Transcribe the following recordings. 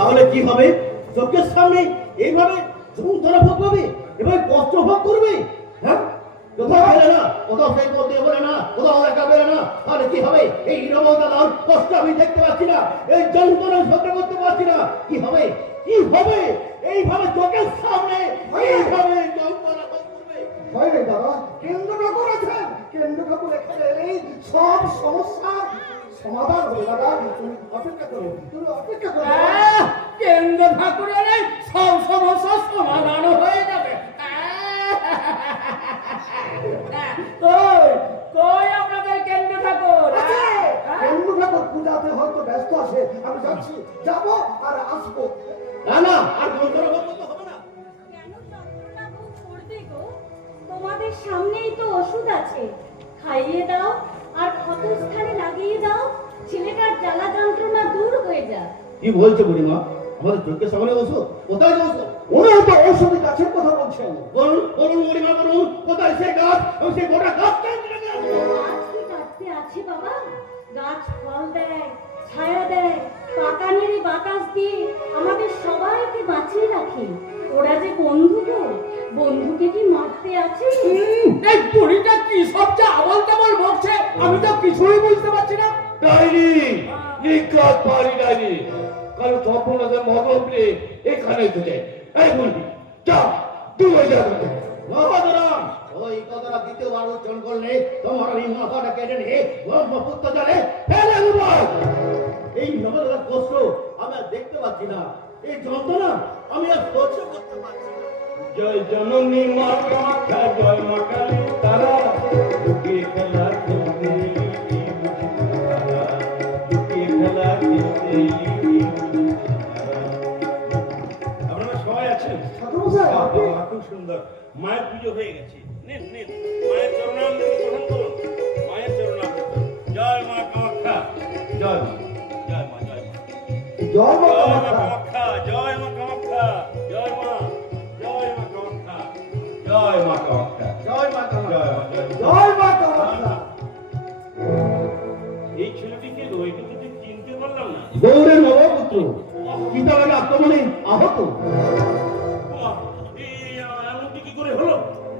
তাহলে কি হবে? চোখের সামনে এইভাবে যন্ত্রণা ভোগ করবে এভাবে কষ্ট ভোগ করবে? হ্যাঁ? চোখের সামনে দাদা কেন্দ্র কেন্দ্র সব সমস্যার সমাধান হবে দাদা তুমি অপেক্ষা করো তুমি অপেক্ষা করো। কেন্দ্র ঠাকুরের সব সমস্যার সমাধান হয়ে যাবে। কই কই আপনাদের কেন্দ্র ঠাকুর? কেন্দ্র ঠাকুর পূজাতে হয়তো ব্যস্ত আছে। আমি যাচ্ছি। যাব আর আসব। না না আর যন্ত্রণা ভোগ হবে না। তোমাদের সামনেই তো ওষুধ আছে। খাইয়ে দাও আর ক্ষতস্থানে লাগিয়ে দাও ছেলেটার জ্বালা যন্ত্রণা দূর হয়ে যায় কি বলছো বুড়িমা? আমাদের চোখের সামনে ওষুধ কোথায় ওষুধ উনি তো ঔষধি গাছের কথা বলছেন বলুন বলুন বুড়িমা বলুন কোথায় সেই গাছ? এবং সেই গোটা গাছ গাছ কাটতে আছে বাবা? গাছ ফল দেয় ছায়া দেয় পাকানেরই বাতাস দিয়ে আমাদের সবাইকে বাঁচিয়ে রাখে। ওরা যে বন্ধু গো বন্ধুকে কি মারতে আছে? এই বুড়িটা কি সব যে আবল তাবল বকছে আমি তো কিছুই বুঝতে পারছি না। ডাইনি নিকাত পারি ডাইনি। কারণ তখন ওদের মগবরে এখানে এসেছে এই বলবি যা তুই ওই যা মহাদরাম ওই কথাটা দ্বিতীয়বার উচ্চারণ করলে তোমার এই মাথাটা কেটে নিয়ে ব্রহ্মপুত্র জলে ফেলে পাচ্ছি না। এই যন্ত্রণা আমি আর সহ্য করতে পারছি না। জয় জননী মা জয় মা কালী তারা। খেলা। আপনারা সবাই আছেন? খুব সুন্দর। মায়ের পুজো হয়ে গেছে। নিন নিন। মায়ের গ্রহণ করুন। মায়ের চরণামৃত জয় মা কামাখ্যা। জয় মা। জয় মা কামাখ্যা। জয় মা কামাখ্যা জয় মা জয় মা কামাখ্যা জয় মা কামাখ্যা জয় মা কামাখ্যা। জয় মা জয় মা জয় মা কামাখ্যা। এই ছেলেটিকে ওই চিনতে পারলাম না। গৌরের নবপুত্র পিতার আক্রমণে আহত। বাহ, এই এমনটি কি করে হলো?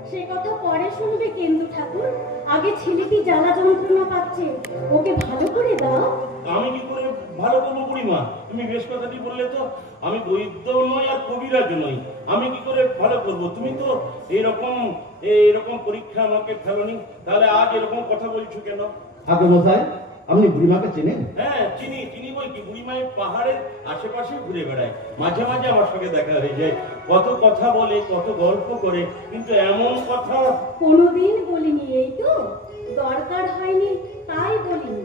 সে কথা পরে শুনবে কেন্দু ঠাকুর। আগে ছেলেটি জ্বালা যন্ত্রণা পাচ্ছে। ওকে ভালো করে দাও। আমি কি করে ভালো করব বুড়িমা তুমি বেশ কথাটি বললে তো। আমি বৈদ্য নই আর কবিরাজ নই। আমি কি করে ভালো করব? তুমি তো এরকম এরকম পরীক্ষা আমাকে ফেলনি। তাহলে আজ এরকম কথা বলছো কেন? ঠাকুর মশাই আপনি বুড়িমাকে চেনেন? হ্যাঁ চিনি চিনি বই কি? বুড়িমায়ের পাহাড়ের আশেপাশে ঘুরে বেড়ায়। মাঝে মাঝে আমার সঙ্গে দেখা হয়ে যায়। কত কথা বলে কত গল্প করে কিন্তু এমন কথা কোনোদিন বলিনি এই তো। দরকার হয়নি তাই বলিনি।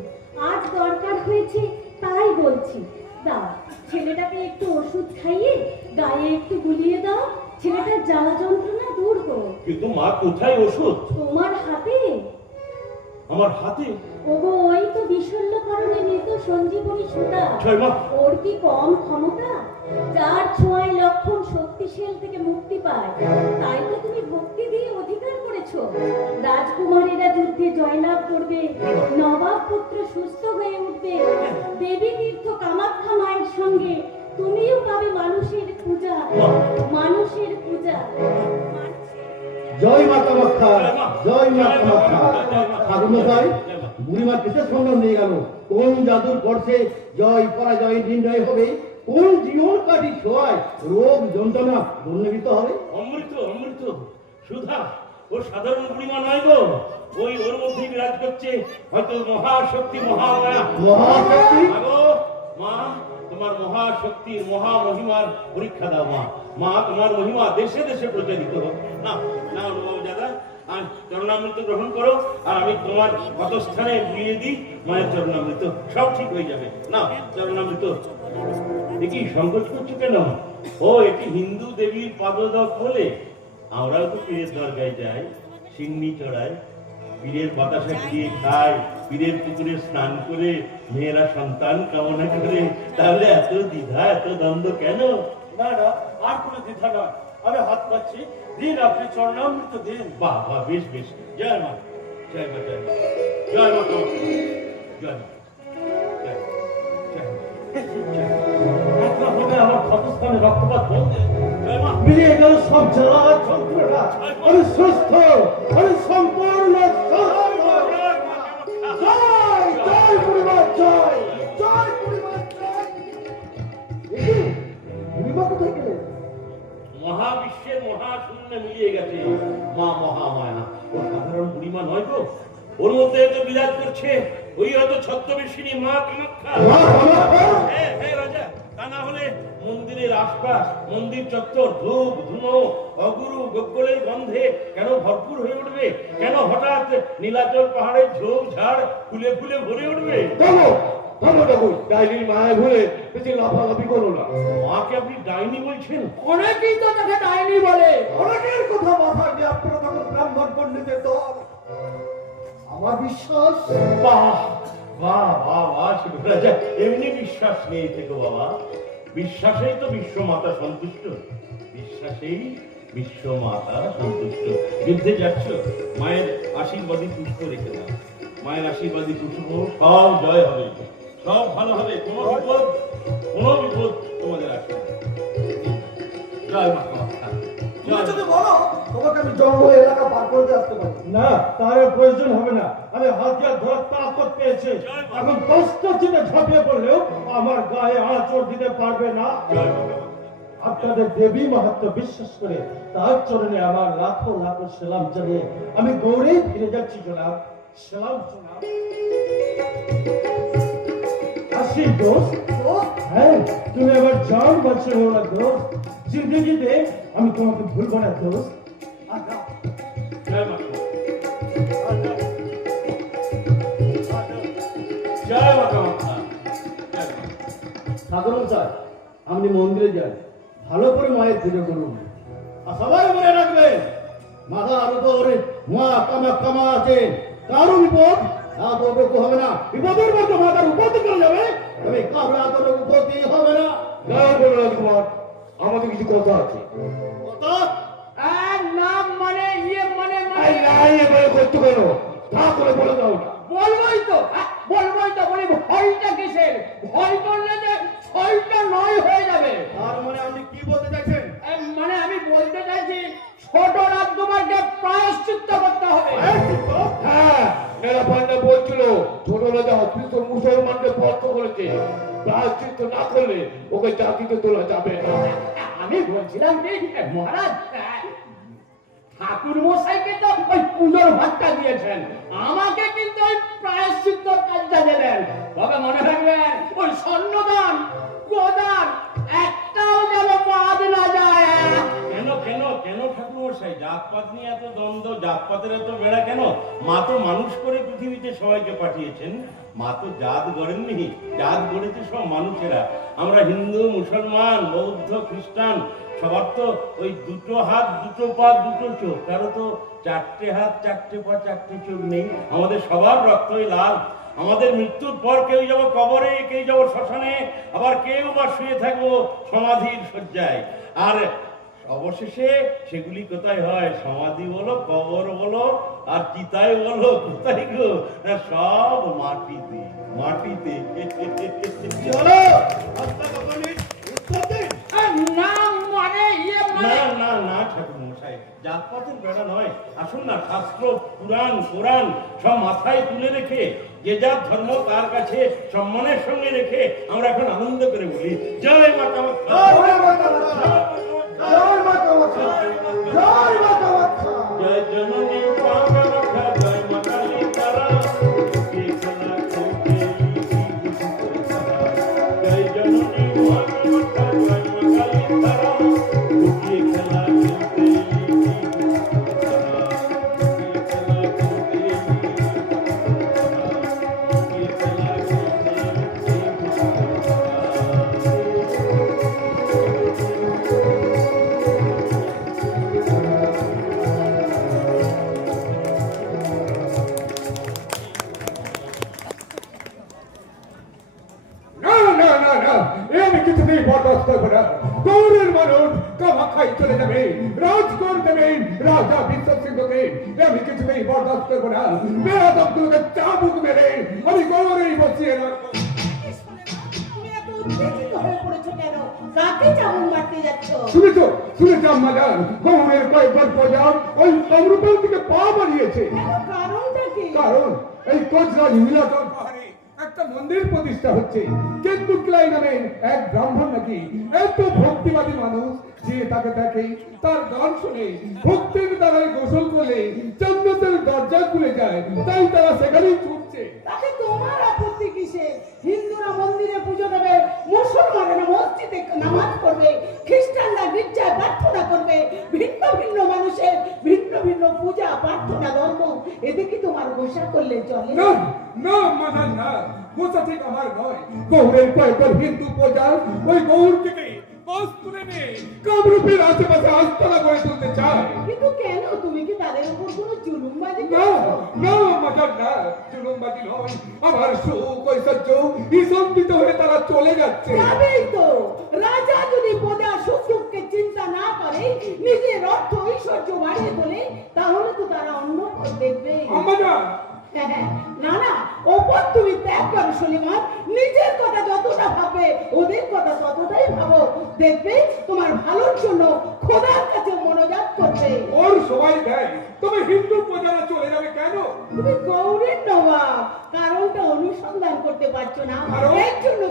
আজ দরকার হয়েছে তাই বলছি। দাও ছেলেটাকে একটু ওষুধ খাইয়ে গায়ে একটু গুলিয়ে দাও ছেলেটার জ্বালা যন্ত্রণা দূর করো। কিন্তু মা কোথায় ওষুধ? তোমার হাতে? আমার হাতে? ওগো ওই তো বিশল্যকরণে মৃত সঞ্জীবনী সুতা। জয় মা। ওর কি কম ক্ষমতা? যার ছোঁয়ায় লক্ষণ শক্তিশাল থেকে মুক্তি পায় তাই তো তুমি ভক্তি দিয়ে অধিকার করেছ। রাজকুমারীরা যুদ্ধে জয়লাভ করবে নবাব পুত্র সুস্থ হয়ে উঠবে। দেবী তীর্থ কামাখ্যা মায়ের সঙ্গে তুমিও পাবে মানুষের পূজা মানুষের পূজা। জয় মা কামাখ্যা জয় মা। কামাখ্যা। ঠাকুর বুড়িমা কিসের সন্ধান দিয়ে গেল। কোন জাদুর বর্ষে জয় পরাজয় নির্ণয় হবে? কোন জীবন কাটি ছোঁয়ায় রোগ যন্ত্রণা দণ্ডবিত হবে? অমৃত অমৃত। সুধা ও সাধারণ বুড়িমা নয় গো। ওই ওর মধ্যেই বিরাজ করছে হয়তো মহাশক্তি মহামায়া। মহাশক্তি? মা তোমার মহাশক্তির মহামহিমার পরীক্ষা দাও মা। মা তোমার মহিমা দেশে দেশে প্রচারিত হোক। না না অনুভব দাদা আর চরণামৃত গ্রহণ করো, আর আমি তোমার ক্ষতস্থানে বুলিয়ে দিই, মায়ের চরণামৃত। সব ঠিক হয়ে যাবে। না, চরণামৃত। দেখি সংকোচ করছ কেন? ও, এটি হিন্দু দেবীর পাদদক বলে। আমরাও তো পীরের দরগায় যাই, সিন্নি চড়াই। পীরের বাতাসা দিয়ে খাই, পীরের পুকুরে স্নান করে মেয়েরা সন্তান কামনা করে। তাহলে এত দ্বিধা, এত দ্বন্দ্ব কেন? না না, আর কোনো দ্বিধা নয়। আমি হাত পাচ্ছি দিন আপনি চরণামৃত দিন বাহ বাহ বেশ বেশ জয় মা জয় মা জয় মা জয় মা কামাখ্যা। জয় মা জয় মা। জয় মা। জয় মা। একলা হবে আমার রক্তপাত বন্ধ জয় মা মিলিয়ে গেল সব জ্বালা যন্ত্রণা আমি সুস্থ আমি সম্পূর্ণ সুস্থ। জয় জয় পরিবার জয় জয় পরিবার জয় এই কি? বুড়িমা কোথায় গেলেন মহাবিশ্বের মহাশূন্যে মিলিয়ে গেছে। মা মহামায়া। ও সাধারণ বুড়িমা নয় তো? ওর মধ্যে তো বিরাজ করছে ওই হয়তো ছদ্মবেশিনী মা কামাখ্যা। হ্যাঁ হ্যাঁ রাজা তা না হলে মন্দিরের আশপাশ মন্দির চত্বর ধূপ ধুনো অগুরু গোগ্গলের গন্ধে কেন ভরপুর হয়ে উঠবে? কেন হঠাৎ নীলাচল পাহাড়ের ঝোপ ঝাড় ফুলে ফুলে ভরে উঠবে? দেখো দেখো দেখো ডাইনির মায়ের ভুলে বেশি লাফালাফি করো না। মাকে আপনি ডাইনি বলছেন? অনেকেই তো তাকে ডাইনি বলে। অনেকের কথা মাথায় দিয়ে আপনারা তখন ব্রাহ্মণ পণ্ডিতের দল আমার বিশ্বাস। বাহ বাহ বাহ বাহ ছোট রাজা এমনি বিশ্বাস নেই থেকে বাবা। বিশ্বাসেই তো বিশ্ব মাতা সন্তুষ্ট। বিশ্বাসেই বিশ্ব মাতা সন্তুষ্ট। যুদ্ধে যাচ্ছ মায়ের আশীর্বাদী পুষ্প রেখে দাও। মায়ের আশীর্বাদী পুষ্প সব জয় হবে। সব ভালো হবে। কোনো বিপদ কোনো বিপদ তোমাদের আসবে জয় মা তুমি যদি বলো তোমাকে আমি জঙ্গল এলাকা পার করে আসতে পারি না তার প্রয়োজন হবে না। আমি হাতিয়ার ধরার তাকত পেয়েছি এখন দশটা চিনে ঝাঁপিয়ে পড়লেও আমার গায়ে আঁচড় দিতে পারবে না। আপনাদের দেবী মাহাত্ম বিশ্বাস করে তার চরণে আমার লাখো লাখো সেলাম জানিয়ে আমি গৌরে ফিরে যাচ্ছি জনাব। সেলাম জনাব। আসি দোস্ত। হ্যাঁ তুমি আবার জান বলছে না দোস্ত। জিন্দগিতে আমি তোমাকে ভুলবো না কামাখ্যা সাধারণ স্যার, আপনি মন্দিরে যান। ভালো করে মায়ের পুজো করুন। আর সবাই মনে রাখবেন মাথার উপরে মা কামাখ্যা মা আছেন কারও বিপদ? এত হবে না। বিপদের মধ্যে মাথার উপর চলে যাবে। তবে কারও এত উপতি হবে না। না বলো রাজকুমার আমাদের কিছু কথা আছে। কথা? আর নাম মানে ইয়ে মানে মানে নাই এবারে করতে কেন তা করে বলে দাও না। বলবোই তো হ্যাঁ, বলবোই তো বলি ভয়টা কিসের? ভয় করলে যে ছয়টা নয় হয়ে যাবে। তার মানে আপনি কি বলতে চাইছেন? মানে আমি বলতে চাইছি ছোট রাজকুমারকে প্রায়শ্চিত্ত করতে হবে। হ্যাঁ। পান্ডা বলছিল ছোট রাজা মুসলমানকে করেছে না করলে ওকে তোলা যাবে আমি বলছিলাম যে, মহারাজ, ঠাকুর মশাইকে তো ওই পুজোর ভাতটা দিয়েছেন। আমাকে কিন্তু ওই প্রায়শ্চিত্ত কাজটা দেবেন। তবে মনে রাখবেন, ওই স্বর্ণদান জাতপাতের এত বেড়া কেন? মা তো মানুষ করে পৃথিবীতে সবাইকে পাঠিয়েছেন। মা তো জাত গড়েননি। জাত গড়েছে সব মানুষেরা। আমরা হিন্দু, মুসলমান, বৌদ্ধ, খ্রিস্টান, সবার তো ওই দুটো হাত, দুটো পা, দুটো চোখ। কারও তো চারটে হাত, চারটে পা, চারটে চোখ নেই। আমাদের সবার রক্তই লাল। আমাদের মৃত্যুর পর কেউ যাব কবরে, কেউ যাব শ্মশানে। আবার কেউ বা শুয়ে থাকব সমাধির শয্যায়। আর অবশেষে সেগুলি কোথায় হয়? সমাধি বলো কবর বলো আর চিতায় বলো কোথায় গো? না সব মাটিতে মাটিতে। না মানে ইয়ে মানে? না না না ঠাকুর মশাই জাতপাতের বেড়া নয়। আসুন না শাস্ত্র পুরাণ কোরআন সব মাথায় তুলে রেখে যে যার ধর্ম তার কাছে সম্মানের সঙ্গে রেখে আমরা এখন আনন্দ করে বলি। জয় মা কামাখ্যা। জয় মাতা জয় মা কামাখ্যা। জয় মা কামাখ্যা। জয় জননী আমি কিছুতেই বরদাস্ত করব না। গৌরের মানুষ কামাখাই চলে যাবে রাজ করে দেবেন রাজা বিশ্ব সিংহকে। আমি কিছুতেই বরদাস্ত করব না। বেয়াদবগুলোকে চাবুক মেরে আমি গৌরেই বসিয়ে রাখব। শুনেছ? শুনেছ গৌরের কয়েকবার ওই কামরূপের দিকে পা বাড়িয়েছে। কারণ এই কোচরাজ পাহাড়ে একটা মন্দির প্রতিষ্ঠা হচ্ছে। কেতুকলাই নামে এক ব্রাহ্মণ নাকি এত ভক্তিবাদী মানুষ যে তাকে দেখে তার গান শুনে ভক্তির দ্বারাই গোসল করলে জান্নাতের দরজা খুলে যায়, তাই তারা সেখানেই ছুটছে। তাতে তোমার আপত্তি কিসে হিন্দুরা মন্দিরে পুজো দেবে, মুসলমানেরা মসজিদে নামাজ পড়বে, খ্রিস্টানরা গির্জায় প্রার্থনা করবে, ভিন্ন ভিন্ন মানুষের ভিন্ন ভিন্ন পূজা, প্রার্থনা ধর্ম এতে কি তোমার গোসা করলে চলে না? না মানা না, গোসা ঠিক আমার নয়। গৌরের কয়েকবার হিন্দু পূজা ওই গৌর থেকে বাস তুলে নিয়ে কামরূপের আশেপাশে আস্তলা গড়ে তুলতে চায়। কিন্তু কেন? তুমি কি তাদের উপর কোনো জুলুমবাজি না না মজার না জুলুমবাজি নয়। আমার সুখ ঐশ্বর্য ইসম্বিত হয়ে তারা চলে যাচ্ছে। যাবেই তো। রাজা যদি প্রজা সুখ দুঃখের চিন্তা না করে নিজের অর্থ ঐশ্বর্য বাড়িয়ে তোলে তাহলে তো তারা অন্য পথ দেখবে না না ওপর তুমি ত্যাগ করো সলিমান। নিজের কথা যতটা ভাবে ওদের কথা ততটাই ভাবো। দেখবে তোমার ভালোর জন্য খোদার কাছে মনোজাত করবে। ওর সবাই দেয়। তবে হিন্দু প্রজারা চলে যাবে কেন? তুমি গৌরীর নবাব। কারণটা অনুসন্ধান করতে পারছ না? এর জন্য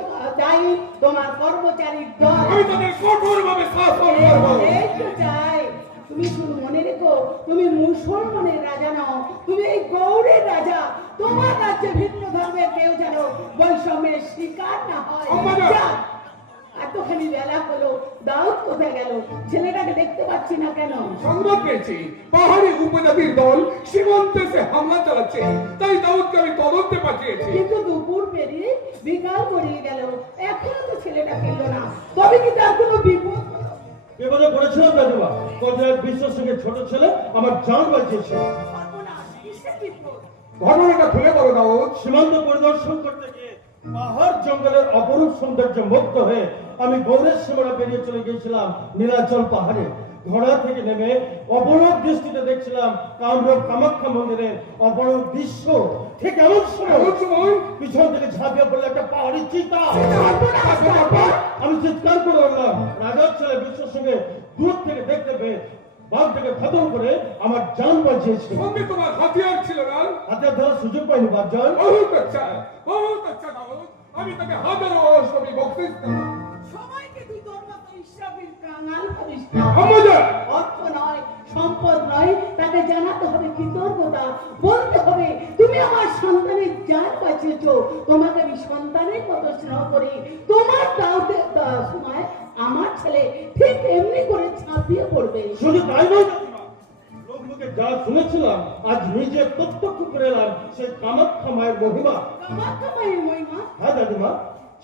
দায়ী তোমার কর্মচারীর দল। আমি তাদের কঠোর ভাবে শাসন করব। এই তো চাই। তুমি রেখো তুমি মুসলমানের রাজা নও তুমি এই গৌরের রাজা। তোমার রাজ্যে ভিন্ন ধর্মের কেউ যেন বৈষম্যের শিকার না হয়। এতখানি বেলা হলো দাউদ কোথায় গেল? ছেলেটাকে দেখতে পাচ্ছি না কেন? সংবাদ পেয়েছি পাহাড়ি উপজাতির দল সীমান্তে এসে হামলা চালাচ্ছে। তাই দাউদকে আমি তদন্তে পাঠিয়েছি। কিন্তু দুপুর পেরিয়ে বিকাল গড়িয়ে গেল। এখনও তো ছেলেটা ফিরলো না। তবে কি তার কোনো বিপদ? বিপদে পড়েছিলাম রাজুবা কজরাজ বিশ্বের সঙ্গে ছোট ছেলে আমার জান বাঁচিয়েছে সর্বনাশ, কিসের বিপদ? ঘটনাটা খুলে বলো দাউদ সীমান্ত পরিদর্শন করতে গিয়ে পাহাড় জঙ্গলের অপরূপ সৌন্দর্য মুক্ত হয়ে আমি গৌরের সীমানা পেরিয়ে চলে গিয়েছিলাম নীলাচল পাহাড়ে ঘোড়া থেকে নেমে অপরূপ দৃষ্টিতে দেখছিলাম কামরূপ কামাখ্যা মন্দিরের অপরূপ দৃশ্য। ঠিক এমন সময় এমন সময় পিছন থেকে ঝাঁপিয়ে পড়ল একটা পাহাড়ি চিতা। আমি চিৎকার করে উঠলাম রাজার ছেলে বিশ্বের সঙ্গে দূর থেকে দেখতে পেয়ে বাঘটাকে খতম করে আমার জান বাঁচিয়েছে। সঙ্গে তোমার হাতিয়ার ছিল না? হাতে ধরার সুযোগ পাইনি বাপজান বহুত আচ্ছা বহুত আচ্ছা আমি তাকে হাজারো সবাইকে কাঙাল ভাবিস না। অর্থ নয় সম্পদ নয় তাকে জানাতে হবে কৃতজ্ঞতা বলতে হবে তুমি আমার সন্তানের জান বাঁচিয়েছো তোমাকে আমি সন্তানের মতো স্নেহ করি তোমার দাউতে সময় আমার ছেলে ঠিক এমনি করে ছাপিয়ে পড়বে শুধু তাই নয় যা শুনেছিলাম আজ নিজে প্রত্যক্ষ করে এলাম সেই কামাখ্যা মায়ের মহিমা কামাখ্যা মায়ের মহিমা হ্যাঁ দাদিমা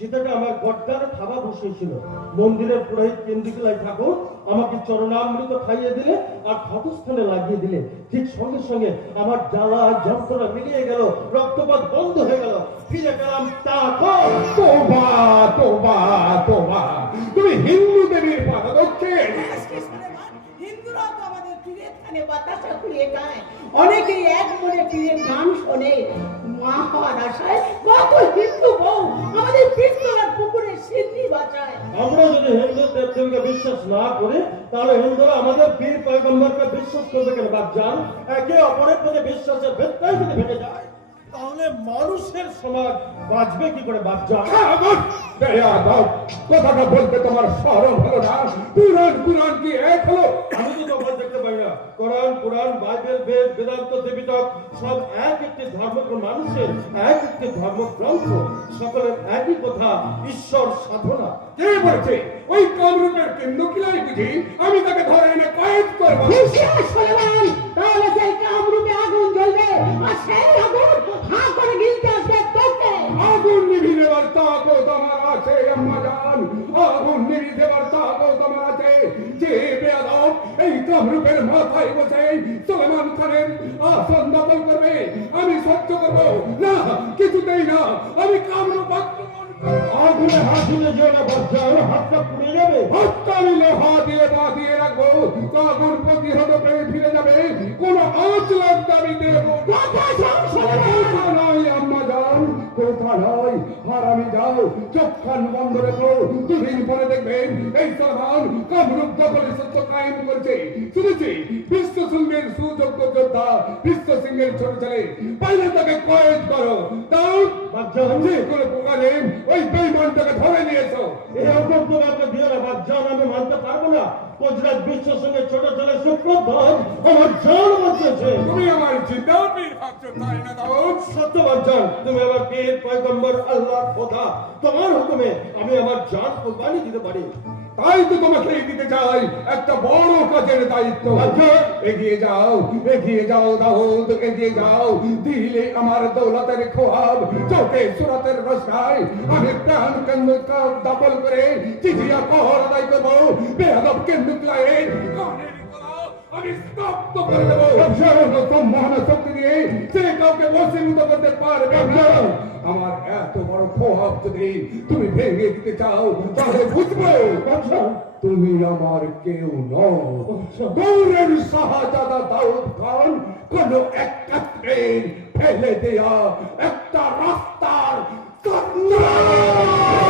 চিতাটা আমার গড্ডার থাবা বসিয়েছিল। মন্দিরের পুরোহিত কেন্দ্রিকলায় ঠাকুর আমাকে চরণামৃত খাইয়ে দিলে আর ক্ষতস্থানে লাগিয়ে দিলে। ঠিক সঙ্গে সঙ্গে আমার জ্বালা যন্ত্রণা মিলিয়ে গেল রক্তপাত বন্ধ হয়ে গেল। ফিরে গেলাম তোবা তোবা তোবা। তুমি হিন্দু দেবীর তো আমাদের খুঁড়িয়ে গায় অনেকেই এক মনে পীরের গান শোনে। মা হওয়ার আশায় কত হিন্দু বউ আমাদের পিস্তলার পুকুরে সিদ্ধি বাঁচায়। আমরা যদি হিন্দু দেবদেবীকে বিশ্বাস না করি তাহলে হিন্দুরা আমাদের বীর পয়গম্বরকে বিশ্বাস করবে কেন? বাপজান একে অপরের প্রতি বিশ্বাসের ভেদটাই যদি ভেঙে যায় তাহলে মানুষের সমাজ বাঁচবে কি করে? বাপজান কথাটা বলতে তোমার সরম হলো না। পুরাণ পুরাণ কি এক হলো? আমি তো তফাৎ পাই কোরআন বাইবেল বেদ বেদান্ত দেবীতক সব এক একটি ধর্ম মানুষের এক একটি ধর্মগ্রন্থ সকলের একই কথা ঈশ্বর সাধনা। কে বলছে? ওই কামরূপের কেন্দ্র কিলাই বুঝি আমি তাকে ধরে এনে কয়েদ করব হুঁশিয়ার সলেমান তাহলে সেই কামরূপে আগুন জ্বলবে আর সেই আগুন হাঁ করে গিলতে আসবে তোকে আগুন নিভি দেবার তাকও তোমার আছে আম্মা জান। আগুন নিভি দেবার তাকও তোমার আছে। যে এই কামরূপের মাথায় বসে সুলেমান খানের আসন দখল করবে। আমি সহ্য করব। না কিছুতেই না। আমি কামরূপ আক্রমণ আগুনে হাত দিলে যে না বাপজান হাতটা পুড়ে যাবে? হত্যা নিলে হাত দিয়ে দিয়ে রাখব। আগুন প্রতিহত পেয়ে ফিরে যাবে। কোন আঁচ লাগবে আমি। দেবো কথা নয় আমি যাও চোখ কান বন্ধ রেখো। দুদিন পরে দেখবেন এই সালমান কামরূপ দখলে সত্য কায়েম করেছে। শুনেছি বিশ্ব সিংহের সুযোগ্য যোদ্ধা বিশ্ব সিংহের ছোট ছেলে। পাইলে তাকে কয়েদ করো। বাদশাহ। যে কোনো প্রকারে ওই বেইমানটাকে ধরে নিয়ে এই তোমাকে দিয়ে না বাদশাহ আমি মানতে পারব না। গুজরাট বিশ্বের সঙ্গে ছোট ছেলে সুপ্রধ্বজ আমার জান বাঁচিয়েছে তুমি আমার জিন্দাও পীর ভাবছ তাই না দাউদ? সত্য বাদশাহ তুমি আমার পীর পয়গম্বর আল্লাহ খোদা। তোমার হুকুমে আমি আমার জান কোরবানি দিতে পারি। তাই তো তোমাকে দিতে চাই। একটা বড় কাজের দায়িত্ব। আচ্ছা। এগিয়ে যাও এগিয়ে যাও দাউদ এগিয়ে যাও। দিলে আমার দৌলতের খোয়াব চোখে সুরতের রসায়। আমি প্রাণ কেন্দ্র দখল করে চিঠিয়া পহর আদায় করব। বেহাদব কেন্দ্র লায়ে কানের গলা আমি স্তব্ধ করে দেবো। সব মহান শক্তি দিয়ে সে কাউকে বসীভূত করতে পারবে না। আমার এত বড় খোয়াব যদি তুমি ভেঙে দিতে চাও তাহলে বুঝব তুমি আমার কেউ নও। শাহজাদা দাউদ খান কোন একটা ট্রেন ফেলে দেয়া একটা রাস্তার কন্যা।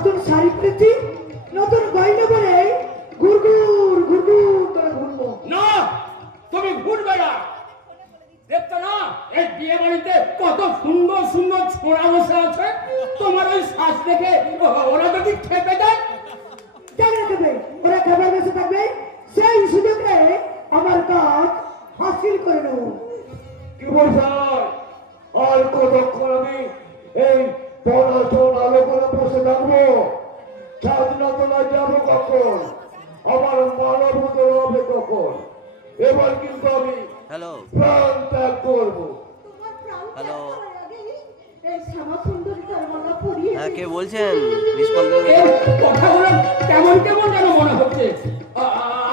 নতুন শাড়ি পরেছি নতুন গয়না পরে ঘুরঘুর ঘুরঘুর করে ঘুরবো। না তুমি ঘুরবে না।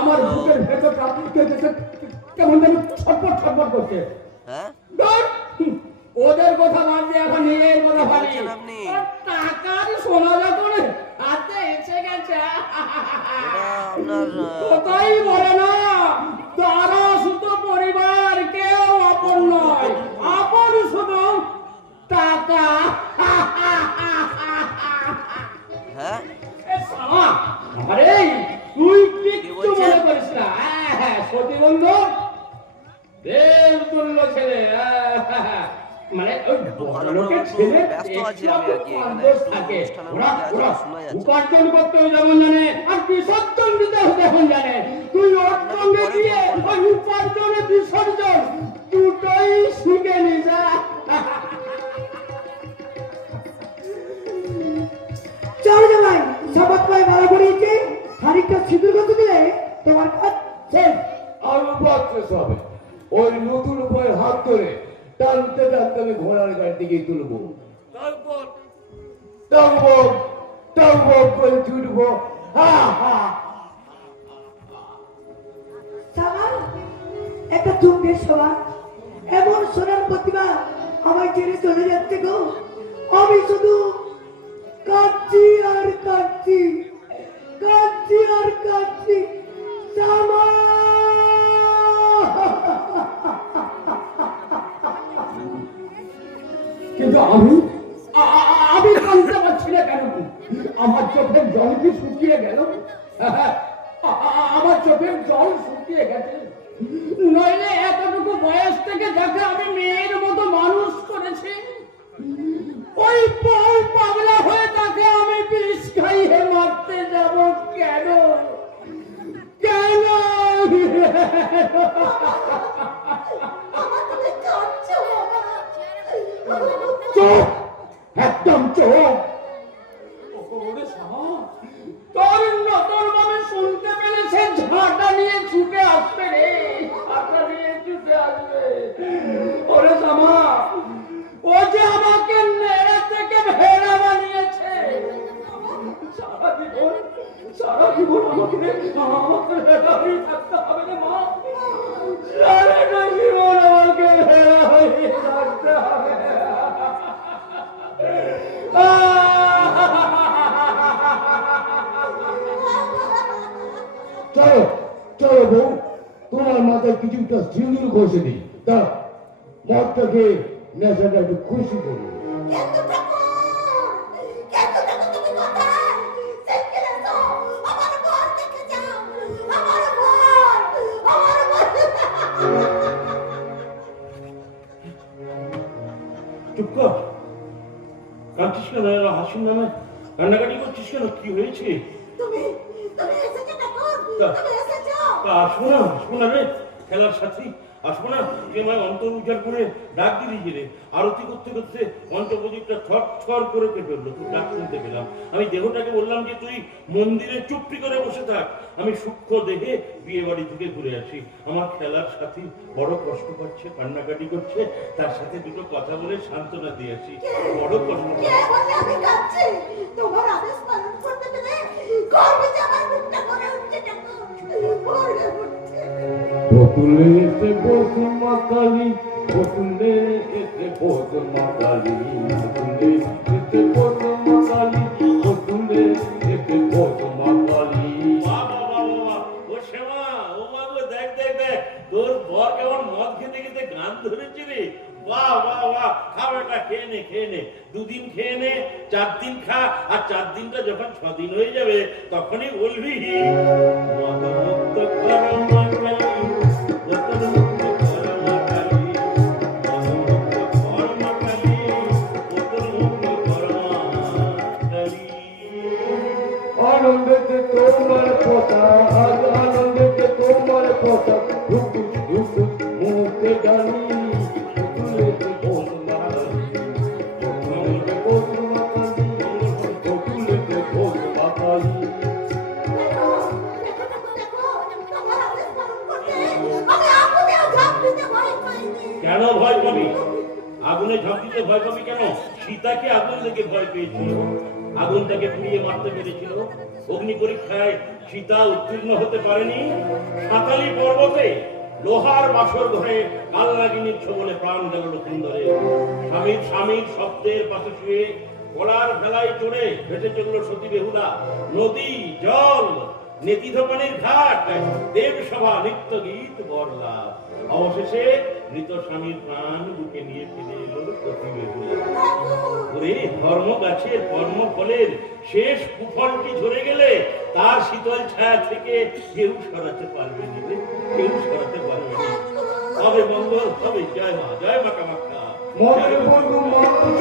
আমার বুকের ভেতরটা কেমন যেন ছটপট ছটপট করছে। হ্যাঁ? ওদের কথা বাদ দিয়ে এখন নিজের কথা ভাবি। আপনি? আর টাকার সোনা যখন হাতে এসে গেছে। কোথায় বলে না? তারা শুধু পরিবার কেউ আপন নয়। আপন শুধু টাকা। হ্যাঁ? আরে তুই কি কিচ্ছু বলছেন? মনে করিস না হ্যাঁ, হ্যাঁ, সতী বন্ধু দেব তুল্য ছেলে হ্যাঁ, মানে ওই বড়লোকের ছেলে ব্যস্ত আছি একটু আমি আর কি, এখানে পারদর্শ একটু থাকে। ওরা- ওরা উপার্জন করতে যেমন জানে আর বিসর্জন দিতে যেমন জানে। তুই ওর সঙ্গে করব। ওই উপার্জনে বিসর্জন দুটোই শিখে নিস হ্যাঁ? চল জামাই সবাক পায়ে মালা সিঁদুর কত দিলে তোমার কাজ শেষ আলু পাচ্ছে সবে ওই নতুন উপায় হাত ধরে টানতে টানতে আমি দিকে তুলবো। তারপর টকবক টকবক করে ছুটবো হা হা। সামার একটা চুম্বের সভা এমন সোনার প্রতিভা আমায় ছেড়ে চলে যাচ্ছে গো। আমি শুধু কাঁদছি আর কাঁদছি। কাঁদছি আর কাঁদছি। সামা আমি? আমি কানতে পারছি না কেন আমার চোখের জল কি শুকিয়ে গেল? আমার চোখের জল শুকিয়ে গেছে। নইলে এতটুকু বয়স থেকে যাকে আমি চলো চলো বউ তোমার মাথায় কিছুটা সিঁদুর ঘষে দিই দাঁড়া মদটাকে নেশাটা একটু খুশি করি কেন্দু ঠাকুর! কেন্দু ঠাকুর, তুমি কোথায়? দেখে এসো! আমার বর দেখে যাও! আমার বর! আমার বর! চুপ কর কাঁদছিস কেন এরা হাসির নামে কান্নাকাটি করছিস কেন কি হয়েছে তুমি তুমি এসেছ ঠাকুর তা- তুমি এসেছ তা আসব না আসব রে খেলার সাথী। আসব না। তুই আমায় অন্তর উজাড় করে ডাক দিলি রে আরতি করতে করতে মন্ত্রপ্রদীপটা থর থর করে কেঁপে উঠল। তুই ডাক শুনতে পেলাম। আমি দেহটাকে বললাম যে, তুই মন্দিরে চুপটি করে বসে থাক। আমি সূক্ষ্ম দেখে বিয়ে বাড়ি থেকে ঘুরে আসি। আমার খেলার সাথী বড় কষ্ট পাচ্ছে, কান্নাকাটি করছে। তার সাথে দুটো কথা বলে সান্ত্বনা দিয়ে আসি। বড় কষ্ট আমার মুখটা ভরে উঠছে উঠছে। বকুলে এসে বসু মাতালি বকুলে এসে বসু মাতালি বকুলে এসে বসু মাতালি বকুলে এসে বসু বাহ, বাহ, বাহ, বাহ। ও শ্যামা, ও মা গো, দেখ, দেখ, দেখ। তোর বর কেমন মদ খেতে খেতে গান ধরেছে রে বাহ বাহ বাহ খা বেটা খেয়ে নে খেয়ে নে দুদিন খেয়ে নে চার দিন খা আর চার দিনটা যখন ছ দিন হয়ে যাবে তখনই বলবি মদ মুক্ত কর কেন ভয় পাবি? আগুনে ঝাঁপ দিতে ভয় পাবি কেন? সীতাকে আগুন থেকে ভয় পেয়েছিল আগুন তাকে পুড়িয়ে মারতে পেরেছিল। অগ্নি পরীক্ষায় সীতা উত্তীর্ণ হতে পারেনি। সাঁতালি পর্বতে লোহার বাসর ঘরে কালনাগিনীর ছবলে প্রাণ গেল লক্ষিন্দরে স্বামীর স্বামীর শব্দের পাশে শুয়ে কলার ভেলায় চড়ে ভেসে চলল সতী বেহুলা নদী, জল নেতি ধোপানির ঘাট দেব সভা নিত্য গীত বরলা অবশেষে মৃত স্বামীর প্রাণ বুকে নিয়ে ফিরে এলো সতী বেহুলা ওরে ধর্ম গাছের কর্ম ফলের শেষ কুফলটি ঝরে গেলে তার শীতল ছায়া থেকে কেউ সরাতে পারবে কেউ সরাতে পারবে না। তবে মঙ্গল হবে জয় মা জয় মা কামাখ্যা মনের বন্ধু মানুষ